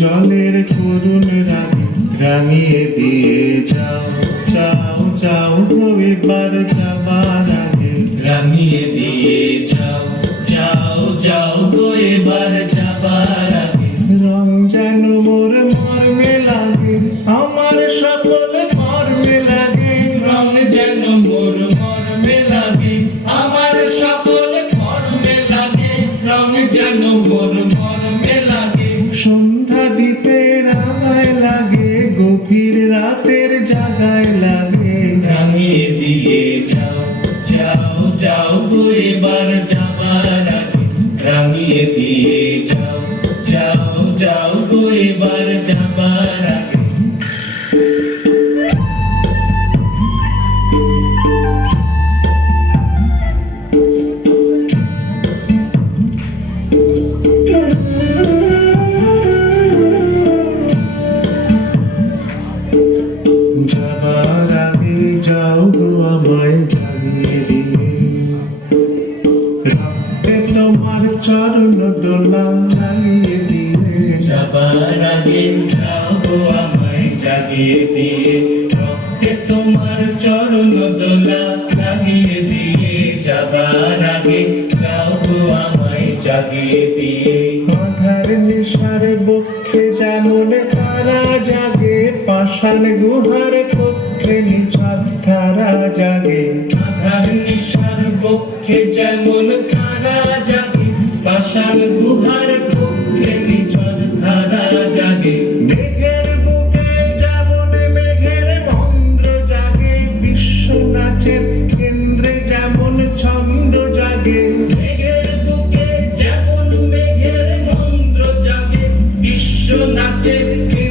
জলের করুণ রাঙিয়ে দিয়ে যাও যাও গো এবার যাবার আগে। রাঙিয়ে দিয়ে যাও যাও যাও গো, এবার যাবার আগে। যেন মোর মর্মে আমার সকল মর্মে লাগে, আমার সকল কর্মে লাগে। মর্মে রাতের জাগায় লাগে নামিয়ে দিয়ে যাও যাও যাও গো এবার যাবার আগে। নামিয়ে দিয়ে যাও যাও যাও গো এবার চরণ দোলা লাগিয়ে দিয়ে। যাবার আগে যাও আমায় জাগিয়ে দিয়ে। রক্তে তোমার চরণ দোলা লাগিয়ে দিয়ে। যাবার আগে যাও আমায় জাগিয়ে দিয়ে। আধার নিশার বক্ষে যেমন তারা জাগে পাষাণ গুহার কক্ষে নিছাদ ধারা জাগে। আধার নিশার বক্ষে যেমন তারা পাষাণ গুহার কক্ষে নিচর ধারা জাগে। মেঘের বুকে যেমন মেঘের মন্দ্র জাগে বিশ্ব কেন্দ্রে যেমন ছন্দ